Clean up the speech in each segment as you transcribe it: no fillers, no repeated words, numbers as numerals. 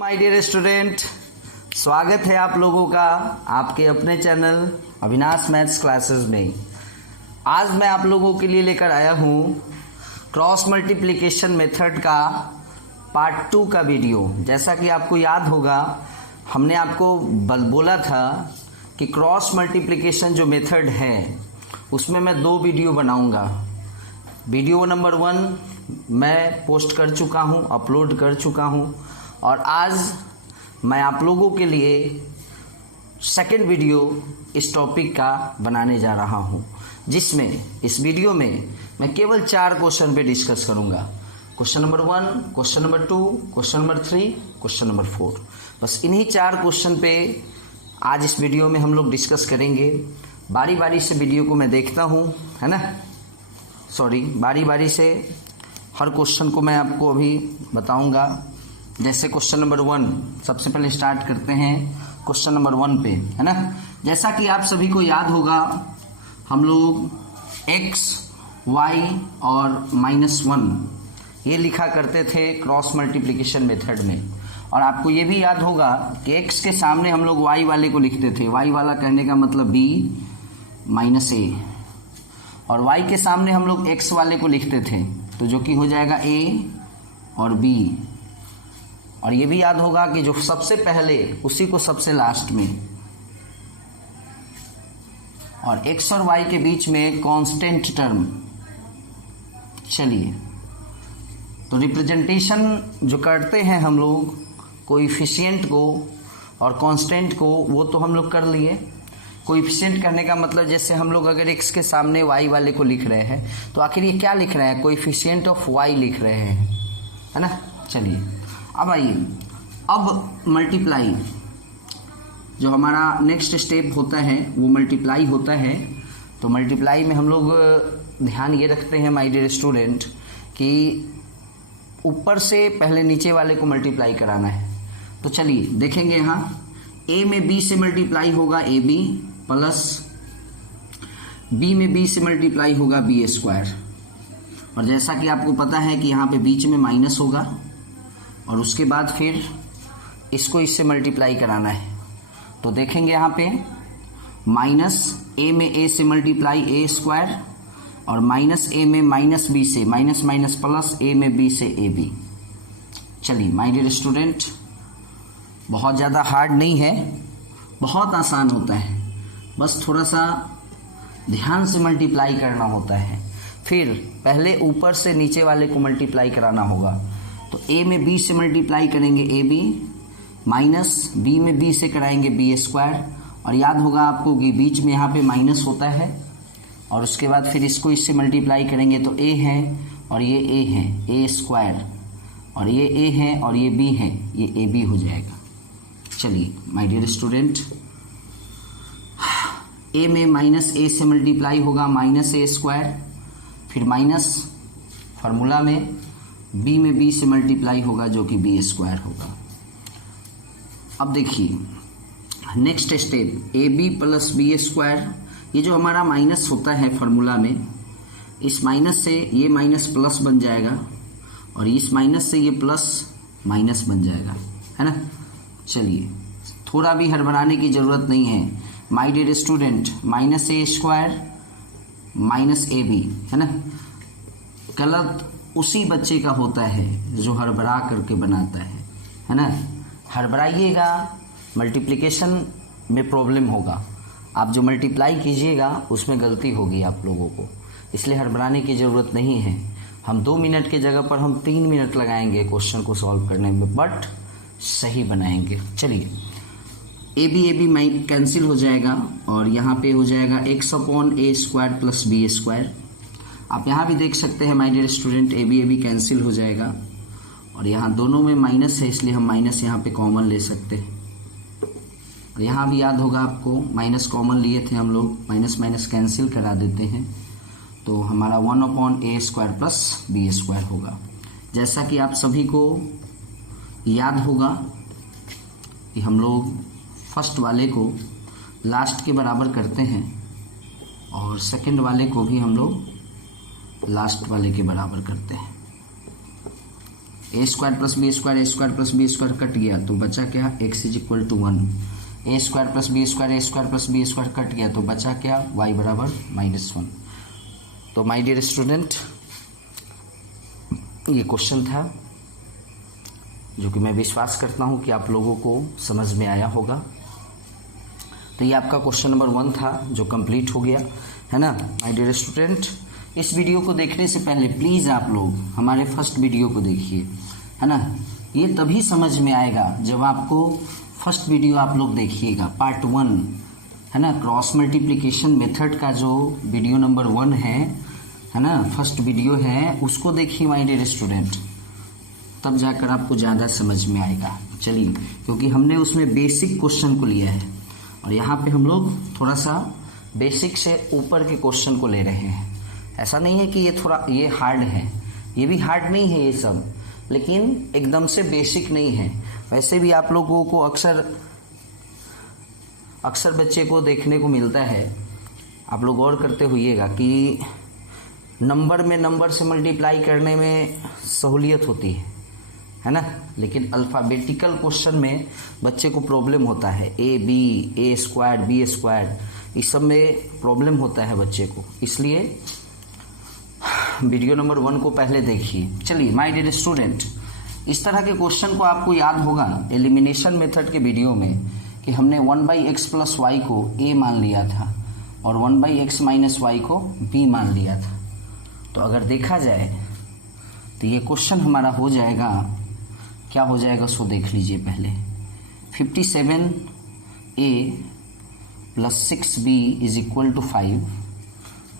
My dear student, स्वागत है आप लोगों का आपके अपने चैनल अविनाश मैथ्स क्लासेस में। आज मैं आप लोगों के लिए लेकर आया हूँ क्रॉस मल्टीप्लिकेशन मेथड का पार्ट 2 का वीडियो। जैसा कि आपको याद होगा, हमने आपको बोला था कि क्रॉस मल्टीप्लिकेशन जो मेथड है उसमें मैं 2 वीडियो बनाऊंगा। वीडियो नंबर 1 मैं पोस्ट कर चुका हूँ, अपलोड कर चुका हूँ, और आज मैं आप लोगों के लिए सेकंड वीडियो इस टॉपिक का बनाने जा रहा हूँ, जिसमें इस वीडियो में मैं केवल 4 क्वेश्चन पे डिस्कस करूँगा। Question number 1, question number 2, question number 3, question number 4। बस इन्हीं 4 क्वेश्चन पे आज इस वीडियो में हम लोग डिस्कस करेंगे। बारी बारी से वीडियो को मैं देखता हूँ, है ना, बारी बारी से हर क्वेश्चन को मैं आपको अभी बताऊँगा। जैसे क्वेश्चन नंबर 1 सबसे पहले स्टार्ट करते हैं क्वेश्चन नंबर 1 पे, है ना। जैसा कि आप सभी को याद होगा, हम लोग x, y और -1 ये लिखा करते थे क्रॉस मल्टीप्लिकेशन मेथड में। और आपको ये भी याद होगा कि x के सामने हम लोग y वाले को लिखते थे। y वाला कहने का मतलब b -a, और y के सामने हम लोग x वाले को लिखते थे, तो जो कि हो जाएगा a और b। और ये भी याद होगा कि जो सबसे पहले उसी को सबसे लास्ट में, और x और y के बीच में कांस्टेंट टर्म। चलिए, तो रिप्रेजेंटेशन जो करते हैं हम लोग कोएफिशिएंट को और कांस्टेंट को, वो तो हम लोग कर लिए। कोएफिशिएंट करने का मतलब जैसे हम लोग अगर x के सामने y वाले को लिख रहे हैं, तो आखिर ये क्या लिख रहे हैं? कोएफिशिएंट ऑफ y लिख रहे हैं, है ना। चलिए, अब आइए, अब मल्टीप्लाई जो हमारा नेक्स्ट स्टेप होता है वो मल्टीप्लाई होता है। तो मल्टीप्लाई में हम लोग ध्यान ये रखते हैं माय डियर स्टूडेंट कि ऊपर से पहले नीचे वाले को मल्टीप्लाई कराना है। तो चलिए देखेंगे, यहाँ a में b से मल्टीप्लाई होगा ab, प्लस b में b से मल्टीप्लाई होगा b²। और जैसा कि आपको पता है कि यहाँ पे बीच में माइनस होगा, और उसके बाद फिर इसको इससे मल्टीप्लाई कराना है। तो देखेंगे यहाँ पे माइनस a में a से मल्टीप्लाई a², और माइनस a में माइनस b से माइनस माइनस प्लस a में b से ab। चलिए माय डियर स्टूडेंट, बहुत ज़्यादा हार्ड नहीं है, बहुत आसान होता है, बस थोड़ा सा ध्यान से मल्टीप्लाई करना होता है। फिर पहले ऊपर से नीचे वाले को मल्टीप्लाई कराना होगा। तो a में b से मल्टीप्लाई करेंगे ab, माइनस b में b से कराएंगे b²। और याद होगा आपको कि बीच में यहाँ पे माइनस होता है, और उसके बाद फिर इसको इससे मल्टीप्लाई करेंगे तो a है और ये a है, a², और ये a है और ये b है, ये ab हो जाएगा। चलिए माय डियर स्टूडेंट, a में माइनस a से मल्टीप्लाई होगा -a², फिर माइनस फार्मूला में b में b से मल्टीप्लाई होगा जो कि b² होगा। अब देखिए next step, ab plus b²। ये जो हमारा माइनस होता है फार्मूला में, इस माइनस से ये माइनस प्लस बन जाएगा, और इस माइनस से ये प्लस माइनस बन जाएगा, है ना। चलिए, थोड़ा भी हड़बड़ाने की ज़रूरत नहीं है my dear student. -a² minus ab, है ना। गलत उसी बच्चे का होता है जो हड़बड़ा करके बनाता है ना। हड़बड़ाइएगा, मल्टीप्लिकेशन में प्रॉब्लम होगा। आप जो मल्टीप्लाई कीजिएगा उसमें गलती होगी आप लोगों को, इसलिए हड़बड़ाने की ज़रूरत नहीं है। हम 2 मिनट की जगह पर हम 3 मिनट लगाएंगे क्वेश्चन को सॉल्व करने में, बट सही बनाएंगे। चलिए, ab कैंसिल हो जाएगा, और यहाँ पे हो जाएगा x/a² प्लस b²। आप यहाँ भी देख सकते हैं my dear student, ab cancel हो जाएगा, और यहाँ दोनों में माइनस है, इसलिए हम माइनस यहाँ पे कॉमन ले सकते हैं। और यहाँ भी याद होगा आपको, माइनस कॉमन लिए थे हम लोग, माइनस माइनस कैंसिल करा देते हैं, तो हमारा 1/a² प्लस b² होगा। जैसा कि आप सभी को याद होगा कि हम लोग फर्स्ट वाले को लास्ट के बराबर करते हैं, और सेकंड वाले को भी हम लोग लास्ट वाले के बराबर करते हैं। A square plus B square कट गया तो बचा क्या, x is equal to 1। A square plus B square कट गया तो बचा क्या, y बराबर -1। तो माय डियर स्टूडेंट, ये क्वेश्चन था जो कि मैं विश्वास करता हूँ कि आप लोगों को समझ में आया होगा। तो ये आपका क्वेश्चन नंबर 1 था जो कंप्लीट हो गया है ना। माय डियर स्टूडेंट, इस वीडियो को देखने से पहले प्लीज़ आप लोग हमारे फर्स्ट वीडियो को देखिए, है ना। ये तभी समझ में आएगा जब आपको फर्स्ट वीडियो आप लोग देखिएगा, पार्ट 1 है ना, क्रॉस मल्टीप्लिकेशन मेथड का जो वीडियो नंबर 1 है ना, फर्स्ट वीडियो है, उसको देखिए माय डियर स्टूडेंट, तब जाकर आपको ज़्यादा समझ में आएगा। चलिए, क्योंकि हमने उसमें बेसिक क्वेश्चन को लिया है और यहाँ पे हम लोग थोड़ा सा बेसिक से ऊपर के क्वेश्चन को ले रहे हैं। ऐसा नहीं है कि ये हार्ड है, ये भी हार्ड नहीं है ये सब, लेकिन एकदम से बेसिक नहीं है। वैसे भी आप लोगों को अक्सर बच्चे को देखने को मिलता है, आप लोग गौर करते होइएगा कि नंबर में नंबर से मल्टीप्लाई करने में सहूलियत होती है ना, लेकिन अल्फ़ाबेटिकल क्वेश्चन में बच्चे को प्रॉब्लम होता है। ए स्क्वायर बी स्क्वायर इस सब में प्रॉब्लम होता है बच्चे को, इसलिए वीडियो नंबर 1 को पहले देखिए। चलिए माय डियर स्टूडेंट, इस तरह के क्वेश्चन को आपको याद होगा एलिमिनेशन मेथड के वीडियो में कि हमने 1/x प्लस वाई को a मान लिया था और 1/x माइनस वाई को b मान लिया था। तो अगर देखा जाए तो ये क्वेश्चन हमारा हो जाएगा, क्या हो जाएगा सो देख लीजिए पहले। 57a plus 6b is equal to 5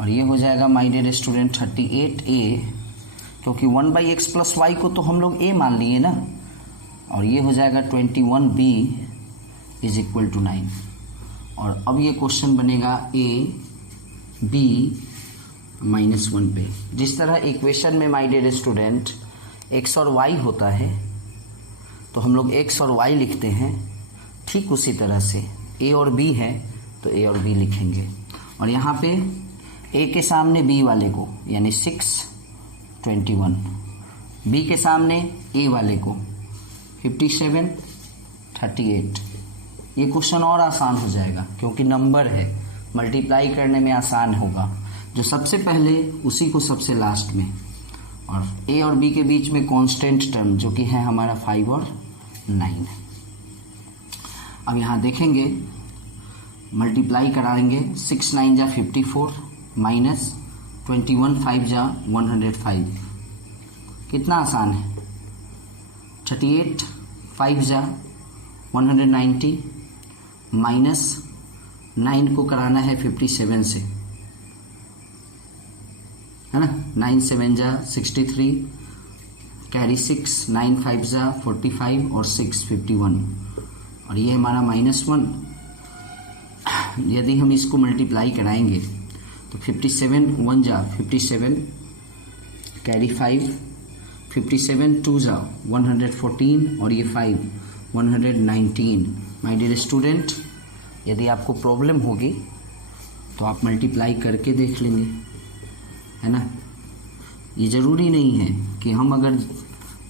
और ये हो जाएगा माय डियर स्टूडेंट 38a, क्योंकि 1/x प्लस वाई को तो हम लोग a मान लिए ना, और ये हो जाएगा 21b इज इक्वल टू 9। और अब ये क्वेश्चन बनेगा a b -1 पे। जिस तरह इक्वेशन में माय डियर स्टूडेंट x और y होता है तो हम लोग x और y लिखते हैं, ठीक उसी तरह से a और b है तो a और b लिखेंगे। और यहाँ पे a के सामने b वाले को यानी 6 21, b के सामने a वाले को 57 38। ये क्वेश्चन और आसान हो जाएगा क्योंकि नंबर है, मल्टीप्लाई करने में आसान होगा। जो सबसे पहले उसी को सबसे लास्ट में, और a और b के बीच में कांस्टेंट टर्म जो कि है हमारा 5 और 9। अब यहाँ देखेंगे, मल्टीप्लाई कराएंगे, 6 9 जा 54 माइनस 21 5 जा 105। कितना आसान है। 38 5 जा 190 माइनस 9 को कराना है 57 से, है ना। 9 7 जा 63, कैरी 6, 9 5 जा 45 और 6 51, और ये हमारा -1। यदि हम इसको मल्टीप्लाई कराएंगे तो 57 1 जा 57, कैरी 5, 57 2 जा 114 और ये 5 119। माय डियर स्टूडेंट, यदि आपको प्रॉब्लम होगी तो आप मल्टीप्लाई करके देख लेंगे, है ना। ये ज़रूरी नहीं है कि हम अगर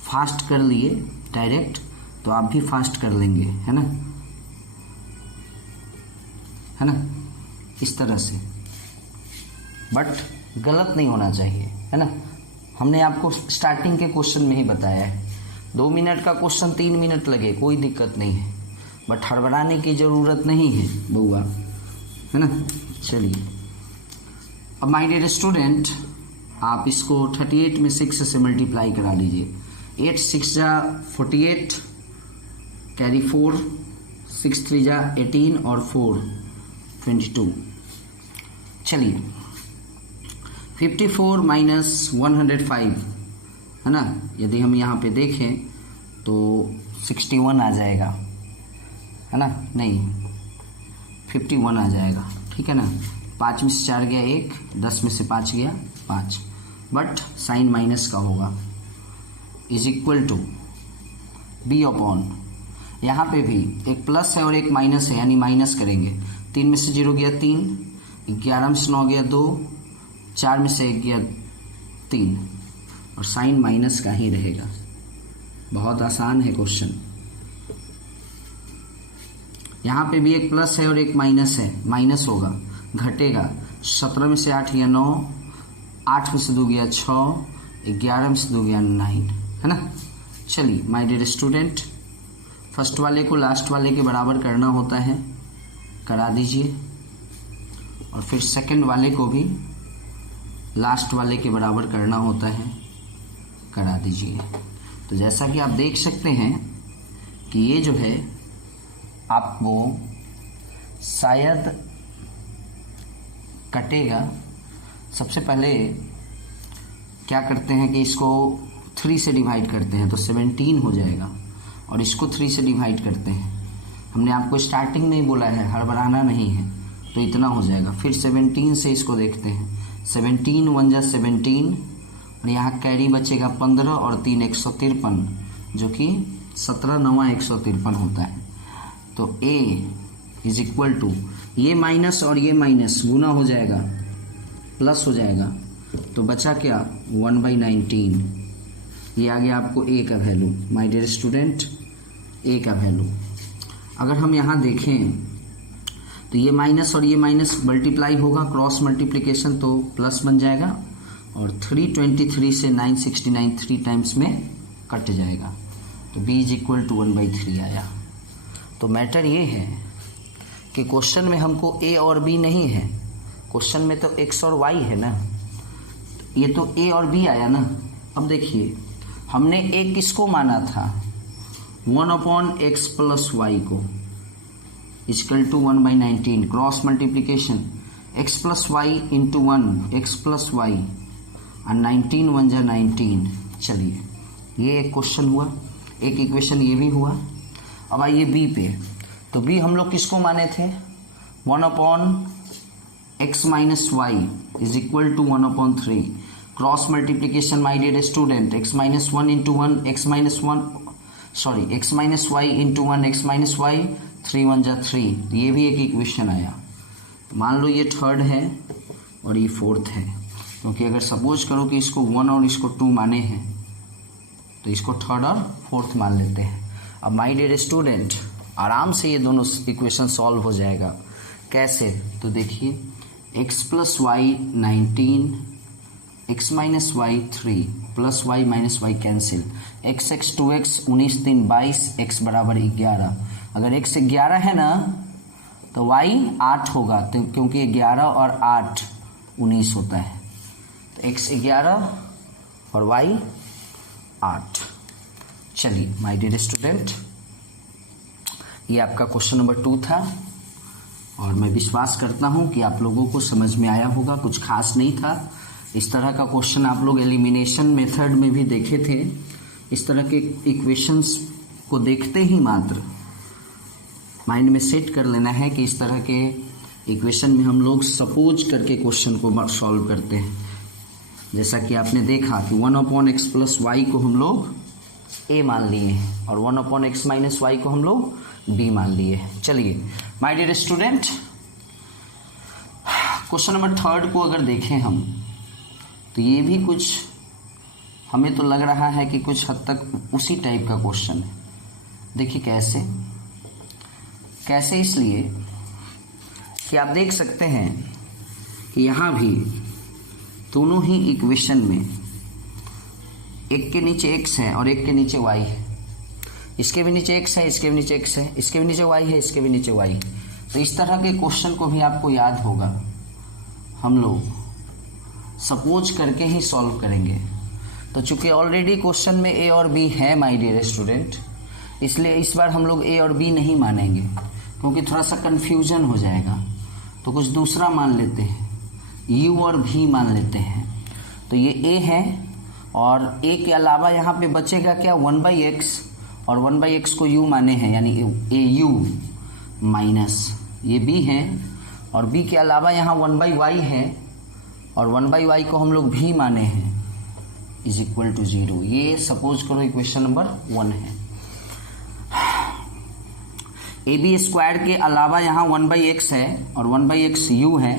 फास्ट कर लिए डायरेक्ट तो आप भी फास्ट कर लेंगे, है ना, इस तरह से। बट गलत नहीं होना चाहिए, है ना। हमने आपको स्टार्टिंग के क्वेश्चन में ही बताया है, 2 मिनट का क्वेश्चन 3 मिनट लगे कोई दिक्कत नहीं है, बट हड़बड़ाने की ज़रूरत नहीं है बउआ, है ना। चलिए, अब माय डियर स्टूडेंट, आप इसको 38 में 6 से मल्टीप्लाई करा लीजिए। 8 6 जा 48, कैरी 4, 6 3 जा 18 और 4 22। चलिए, 54 माइनस 105, है ना। यदि हम यहाँ पे देखें तो 61 आ जाएगा, है ना, नहीं 51 आ जाएगा, ठीक है ना। 5 में से 4 गया 1, 10 में से 5 गया 5, बट साइन माइनस का होगा, is equal to b upon, यहाँ पे भी एक प्लस है और एक माइनस है, यानी माइनस करेंगे। 3 में से 0 गया 3, 11 में से 9 गया 2, 4 में से 1 गया 3, और साइन माइनस का ही रहेगा, बहुत आसान है क्वेश्चन। यहाँ पे भी एक प्लस है और एक माइनस है, माइनस होगा, घटेगा। 17 में से 8 गया 9, 8 में से 2 गया 6, 11 में से 2 गया 9, है ना। चलिए माय डियर स्टूडेंट, फर्स्ट वाले को लास्ट वाले के बराबर करना होता है, करा दीजिए, और फिर सेकंड वाले को भी लास्ट वाले के बराबर करना होता है, करा दीजिए। तो जैसा कि आप देख सकते हैं कि ये जो है आपको शायद कटेगा। सबसे पहले क्या करते हैं कि इसको 3 से डिवाइड करते हैं तो 17 हो जाएगा, और इसको 3 से डिवाइड करते हैं। हमने आपको स्टार्टिंग में ही बोला है, हड़बड़ाना नहीं है, तो इतना हो जाएगा। फिर 17 से इसको देखते हैं, 17 1 जा 17, और यहाँ कैरी बचेगा 15 और 3 153, जो कि 17 9 153 होता है। तो a इज इक्वल टू, ये माइनस और ये माइनस गुना हो जाएगा, प्लस हो जाएगा, तो बचा क्या 1/19। ये आ गया आपको a का value, my dear student, a का वैल्यू। अगर हम यहाँ देखें तो ये माइनस और ये माइनस मल्टीप्लाई होगा, क्रॉस मल्टीप्लिकेशन, तो प्लस बन जाएगा, और 323 से 969 3 टाइम्स में कट जाएगा, तो b इज इक्वल टू 1/3 आया। तो मैटर ये है कि क्वेश्चन में हमको a और b नहीं है, क्वेश्चन में तो x और y है ना, ये तो a और b आया ना। अब देखिए हमने a किसको माना था, 1/x + y को, equal to 1/19, cross multiplication x + y into 1, x + y, और 19 1 जा 19। चलिए ये एक क्वेश्चन हुआ, एक इक्वेशन ये भी हुआ। अब आइए बी पे, तो बी हम लोग किसको माने थे, 1/x - y is equal to 1/3, cross multiplication my dear student, x - 1 into 1, x - y into 1, x - y, 3 1 जा 3, ये भी एक इक्वेशन आया। मान लो ये थर्ड है और ये फोर्थ है, क्योंकि अगर सपोज करो कि इसको 1 और इसको 2 माने हैं, तो इसको थर्ड और फोर्थ मान लेते हैं। अब माय डियर स्टूडेंट, आराम से ये दोनों इक्वेशन सॉल्व हो जाएगा। कैसे, तो देखिए x + y 19, x - y 3, plus y minus y cancel, x 2x 19 3 22, x बराबर 11। अगर x 11 है ना तो y 8 होगा, तो क्योंकि 11 और 8 19 होता है, तो x 11 और y 8। चलिए माय डियर स्टूडेंट, ये आपका क्वेश्चन नंबर 2 था, और मैं विश्वास करता हूँ कि आप लोगों को समझ में आया होगा, कुछ खास नहीं था। इस तरह का क्वेश्चन आप लोग एलिमिनेशन मेथड में भी देखे थे। इस तरह के इक्वेशंस को देखते ही मात्र माइंड में सेट कर लेना है कि इस तरह के इक्वेशन में हम लोग सपोज करके क्वेश्चन को सॉल्व करते हैं। जैसा कि आपने देखा कि 1/x + y को हम लोग a मान लिए हैं, और 1/x - y को हम लोग b मान लिए हैं। चलिए my dear student, question number 3 को अगर देखें हम, तो ये भी कुछ हमें तो लग रहा है कि कुछ हद तक उसी टाइप का क्वेश्चन है। देखिए कैसे इसलिए कि आप देख सकते हैं कि यहाँ भी दोनों ही इक्वेशन में एक के नीचे x है और एक के नीचे y है, इसके भी नीचे x है, इसके भी नीचे x है, इसके भी नीचे y है, इसके भी नीचे y। तो इस तरह के क्वेश्चन को भी आपको याद होगा, हम लोग सपोज करके ही सॉल्व करेंगे। तो चूंकि ऑलरेडी क्वेश्चन में a और b है माय डियर स्टूडेंट, इसलिए इस बार हम लोग a और b नहीं मानेंगे, क्योंकि थोड़ा सा कंफ्यूजन हो जाएगा। तो कुछ दूसरा मान लेते हैं, u और v मान लेते हैं। तो ये a है, और a के अलावा यहाँ पे बचेगा क्या, 1/x, और 1/x को u माने हैं, यानी au माइनस ये b है, और b के अलावा यहाँ 1/y है, और 1/y को हम लोग v माने हैं, इज इक्वल टू 0। ये सपोज करो इक्वेशन नंबर 1 है। ab² के अलावा यहाँ 1/x है और 1/x u है,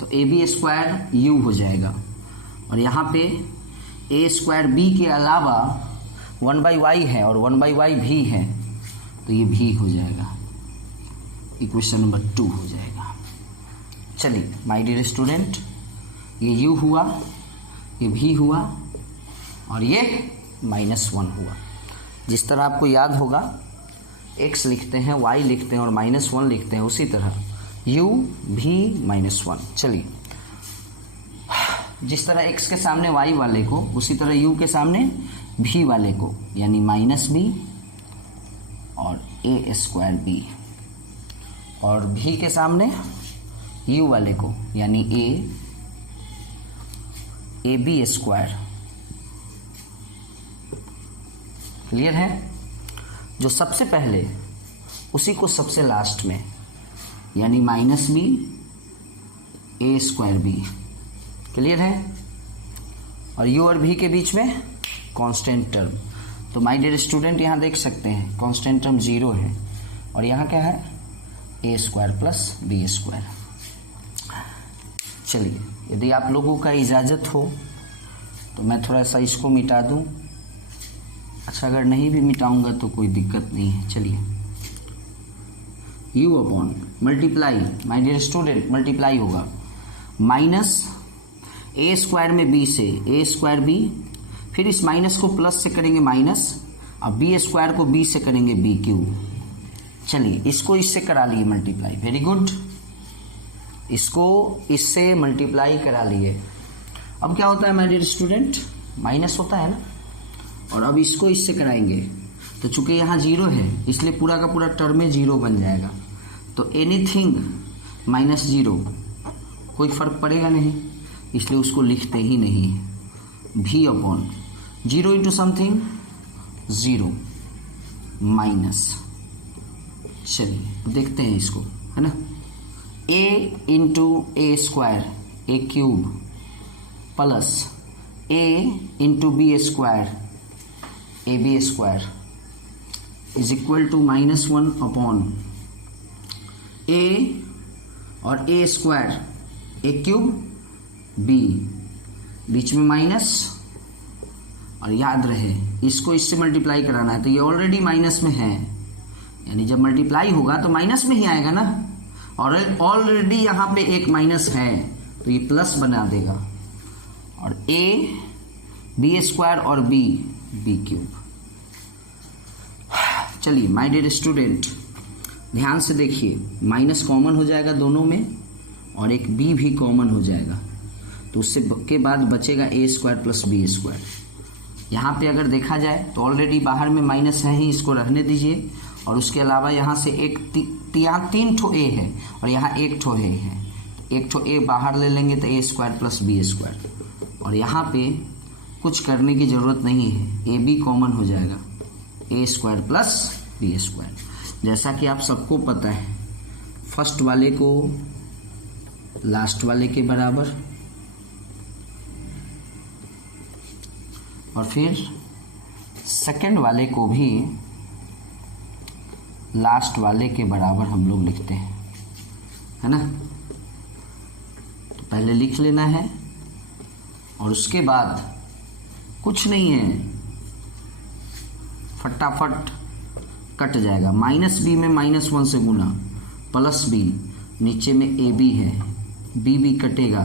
तो ab² u हो जाएगा, और यहाँ पे a² b के अलावा 1/y है और 1/y भी है, तो ये भी हो जाएगा, इक्वेशन नंबर 2 हो जाएगा। चलिए माय डियर स्टूडेंट, ये u हुआ, ये भी हुआ और ये -1 हुआ। जिस तरह आपको याद होगा x लिखते हैं, y लिखते हैं और -1 लिखते हैं, उसी तरह u भी -1। चलिए जिस तरह x के सामने y वाले को, उसी तरह u के सामने v वाले को, यानी -b और a²b, और v के सामने u वाले को, यानी ab²। क्लियर है? जो सबसे पहले उसी को सबसे लास्ट में, यानी -b a²b। क्लियर है? और u और v के बीच में कांस्टेंट टर्म। तो माय डियर स्टूडेंट यहाँ देख सकते हैं कांस्टेंट टर्म 0 है और यहाँ क्या है, a² + b²। चलिए यदि आप लोगों का इजाज़त हो तो मैं थोड़ा सा इसको मिटा दूं। अच्छा, अगर नहीं भी मिटाऊंगा तो कोई दिक्कत नहीं है। चलिए u upon multiply, my dear student multiply होगा -a² में b से a²b, फिर इस माइनस को प्लस से करेंगे माइनस, अब b² को b से करेंगे b³। चलिए इसको इससे करा लिए मल्टीप्लाई, वेरी गुड, इसको इससे मल्टीप्लाई करा लिए। अब क्या होता है माय डियर स्टूडेंट, माइनस होता है ना, और अब इसको इससे कराएंगे तो चूंकि यहाँ 0 है इसलिए पूरा का पूरा टर्म में 0 बन जाएगा। तो एनीथिंग -0 कोई फर्क पड़ेगा नहीं, इसलिए उसको लिखते ही नहीं है। v upon 0 into something 0 minus, चलिए देखते हैं इसको, है ना, a into a² a³ plus a into b² ab² is equal to -1 upon a और a² a³ b, बीच में माइनस, और याद रहे इसको इससे मल्टीप्लाई कराना है तो ये ऑलरेडी माइनस में है, यानी जब मल्टीप्लाई होगा तो माइनस में ही आएगा ना, और ऑलरेडी यहाँ पे एक माइनस है तो ये प्लस बना देगा, और a b² और b b³। चलिए माय डियर स्टूडेंट ध्यान से देखिए, माइनस कॉमन हो जाएगा दोनों में और एक b भी कॉमन हो जाएगा, तो उससे के बाद बचेगा a² + b²। यहाँ पे अगर देखा जाए तो ऑलरेडी बाहर में माइनस है ही, इसको रहने दीजिए, और उसके अलावा यहाँ से यहाँ 3 ठो a है और यहाँ 1 ठो a है, तो 1 ठो a बाहर ले लेंगे तो a² + b², और यहाँ पे कुछ करने की ज़रूरत नहीं है, a b कॉमन हो जाएगा, a² + b²। जैसा कि आप सबको पता है फर्स्ट वाले को लास्ट वाले के बराबर और फिर सेकंड वाले को भी लास्ट वाले के बराबर हम लोग लिखते हैं, है ना। तो पहले लिख लेना है और उसके बाद कुछ नहीं है, फटाफट कट जाएगा। -b में -1 से गुना, प्लस b, नीचे में ab है, b भी कटेगा,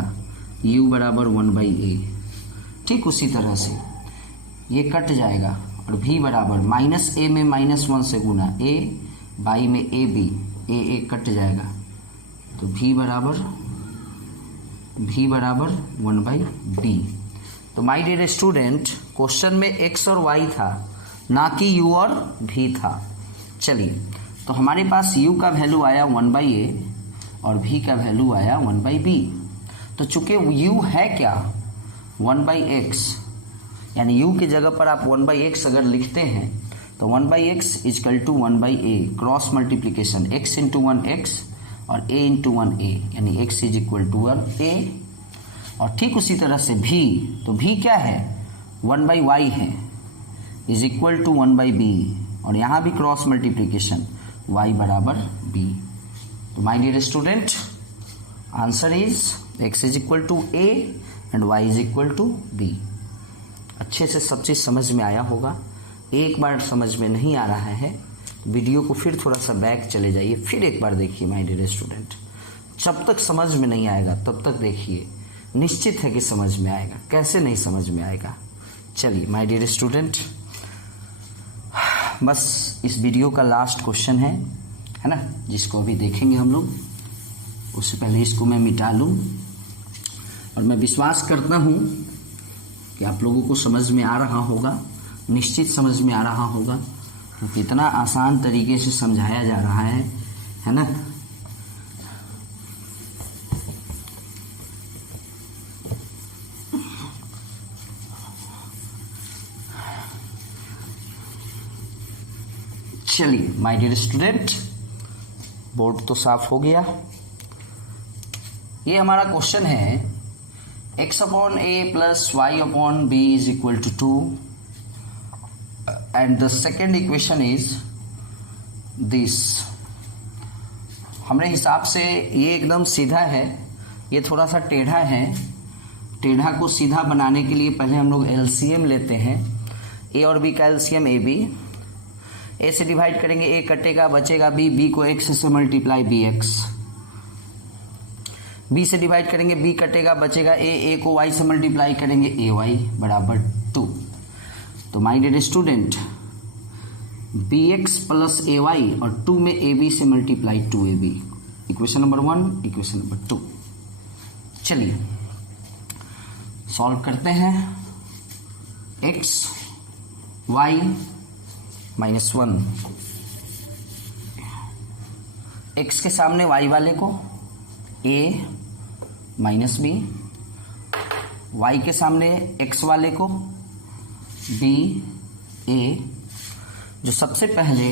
u बराबर 1/a। ठीक उसी तरह से ये कट जाएगा और v बराबर -a में -1 से गुना a, बाई में ab, a कट जाएगा, तो v बराबर 1/b। तो माय डियर स्टूडेंट क्वेश्चन में x और y था, ना कि u और v था। चलिए तो हमारे पास u का वैल्यू आया 1/a और v का वैल्यू आया 1/b। तो चूंकि u है क्या 1/x, यानी u की जगह पर आप 1/x अगर लिखते हैं तो 1/x = 1/a, cross multiplication x × 1x और a × 1a, यानी x = 1a। और ठीक उसी तरह से v, तो v क्या है 1/y है, = 1/b, और यहाँ भी क्रॉस मल्टीप्लिकेशन y बराबर b। तो my dear student answer is x = a and y = b। अच्छे से सब चीज़ समझ में आया होगा। एक बार समझ में नहीं आ रहा है, वीडियो को फिर थोड़ा सा बैक चले जाइए, फिर एक बार देखिए माय डियर स्टूडेंट। जब तक समझ में नहीं आएगा तब तक देखिए, निश्चित है कि समझ में आएगा, कैसे नहीं समझ में आएगा। चलिए माय डियर स्टूडेंट, बस इस वीडियो का लास्ट क्वेश्चन है ना, जिसको अभी देखेंगे हम लोग। उससे पहले इसको मैं मिटा लूँ, और मैं विश्वास करता हूँ कि आप लोगों को समझ में आ रहा होगा, निश्चित समझ में आ रहा होगा, क्योंकि इतना आसान तरीके से समझाया जा रहा है ना। चलिए माय डियर स्टूडेंट, बोर्ड तो साफ हो गया। ये हमारा क्वेश्चन है x upon a plus y upon b is equal to 2 and the second equation is this. हमारे हिसाब से ये एकदम सीधा है, ये थोड़ा सा टेढ़ा है। टेढ़ा को सीधा बनाने के लिए पहले हम लोग एलसीएम लेते हैं, a और b का एलसीएम ab। a से डिवाइड करेंगे a कटेगा, बचेगा b, b को x से मल्टीप्लाई bx। b से डिवाइड करेंगे b कटेगा, बचेगा a को y से मल्टीप्लाई करेंगे ay बराबर 2। तो my dear student, bx plus ay और 2 में ab से multiply 2ab, equation number 1, equation number 2। चलिए सॉल्व करते हैं। x y माइनस 1, x के सामने y वाले को a माइनस b, y के सामने x वाले को b a, जो सबसे पहले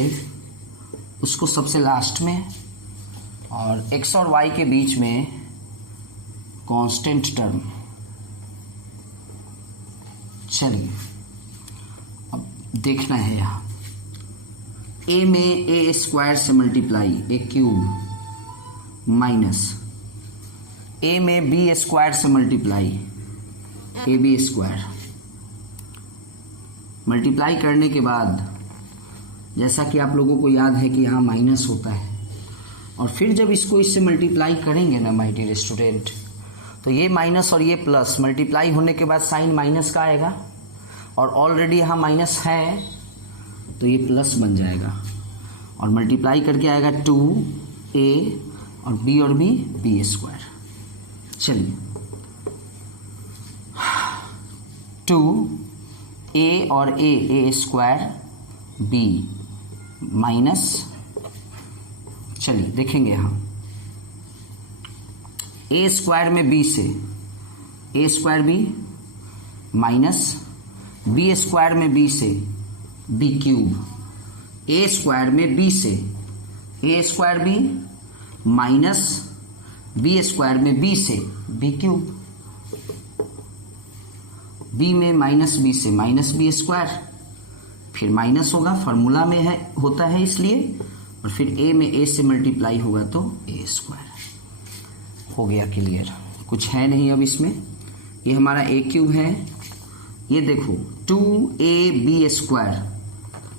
उसको सबसे लास्ट में, और x और y के बीच में कांस्टेंट टर्म। चलिए अब देखना है यहाँ a में a स्क्वायर से multiply a cube, minus a में b स्क्वायर से multiply a b square. Multiply करने के बाद जैसा कि आप लोगों को याद है कि यहाँ माइनस होता है, और फिर जब इसको इससे मल्टीप्लाई करेंगे ना माय डियर स्टूडेंट, तो ये माइनस और ये प्लस मल्टीप्लाई होने के बाद साइन माइनस का आएगा, और ऑलरेडी यहाँ माइनस है तो ये प्लस बन जाएगा, और मल्टीप्लाई करके आएगा 2a और b स्क्वायर। चलिए 2a और a स्क्वायर b माइनस, चलिए देखेंगे यहाँ a स्क्वायर में b से a square b minus b square में b से b क्यूब, a स्क्वायर में b से a square b minus b square में b से b क्यूब, b में माइनस b से माइनस b स्क्वायर, फिर माइनस होगा, फार्मूला में है होता है इसलिए, और फिर a में a से मल्टीप्लाई होगा तो a स्क्वायर। हो गया क्लियर, कुछ है नहीं अब इसमें। ये हमारा a क्यूब है, ये देखो 2ab square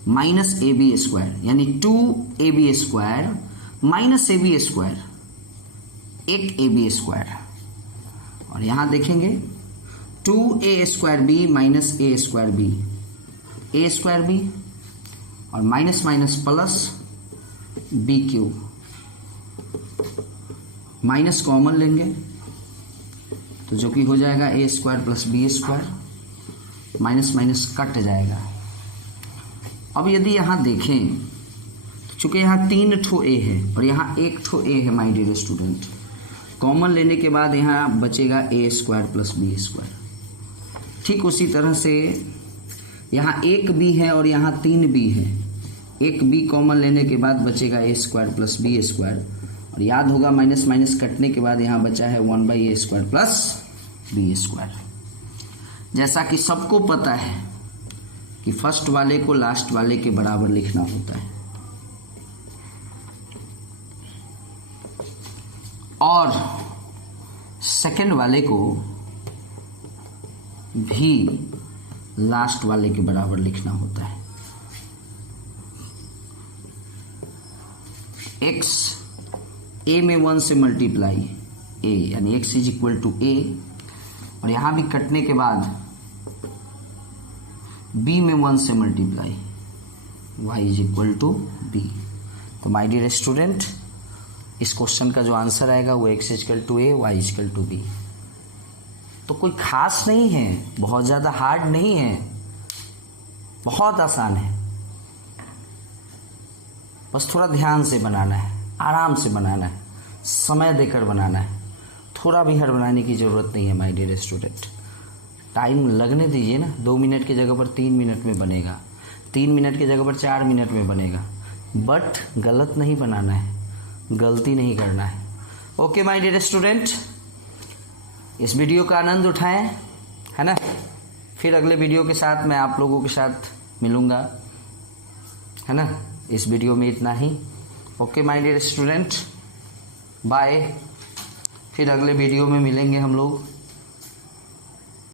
minus ab square, यानी 2ab square minus ab square, एक ab स्क्वायर। और यहां देखेंगे 2a square b minus a square b, a square b, और minus minus plus b cube, minus common लेंगे तो जो कि हो जाएगा a square plus b square, minus minus cut जाएगा। अब यदि यहाँ देखें, चूंकि यहाँ 3 ठो a है और यहाँ 1 ठो a है माय डियर स्टूडेंट, कॉमन लेने के बाद यहाँ बचेगा a square plus b square. ठीक उसी तरह से यहाँ 1 b है और यहाँ 3 b है, एक b कॉमन लेने के बाद बचेगा a square plus b square, और याद होगा माइनस माइनस कटने के बाद यहाँ बचा है 1/a square plus b square. जैसा कि सबको पता है कि फर्स्ट वाले को लास्ट वाले के बराबर लिखना होता है, और सेकंड वाले को भी लास्ट वाले के बराबर लिखना होता है। x a में 1 से मल्टीप्लाई a, यानी x is equal to a, और यहां भी कटने के बाद b में 1 से multiply y is equal to b। तो माय डियर स्टूडेंट, इस क्वेश्चन का जो आंसर आएगा वो x equal to a, y equal to b। तो कोई खास नहीं है, बहुत ज़्यादा हार्ड नहीं है, बहुत आसान है। बस थोड़ा ध्यान से बनाना है, आराम से बनाना है, समय देकर बनाना है, थोड़ा भी हड़बड़ाने की ज़रूरत नहीं है माय डियर स्टूडेंट। टाइम लगने दीजिए ना, 2 मिनट की जगह पर 3 मिनट में बनेगा, 3 मिनट की जगह पर 4 मिनट में बनेगा, बट गलत नहीं बनाना है, गलती नहीं करना है। ओके माय डियर स्टूडेंट, इस वीडियो का आनंद उठाएं, है ना। फिर अगले वीडियो के साथ मैं आप लोगों के साथ मिलूँगा, है ना। इस वीडियो में इतना ही। Okay my dear student, bye. फिर अगले वीडियो में मिलेंगे हम लोग।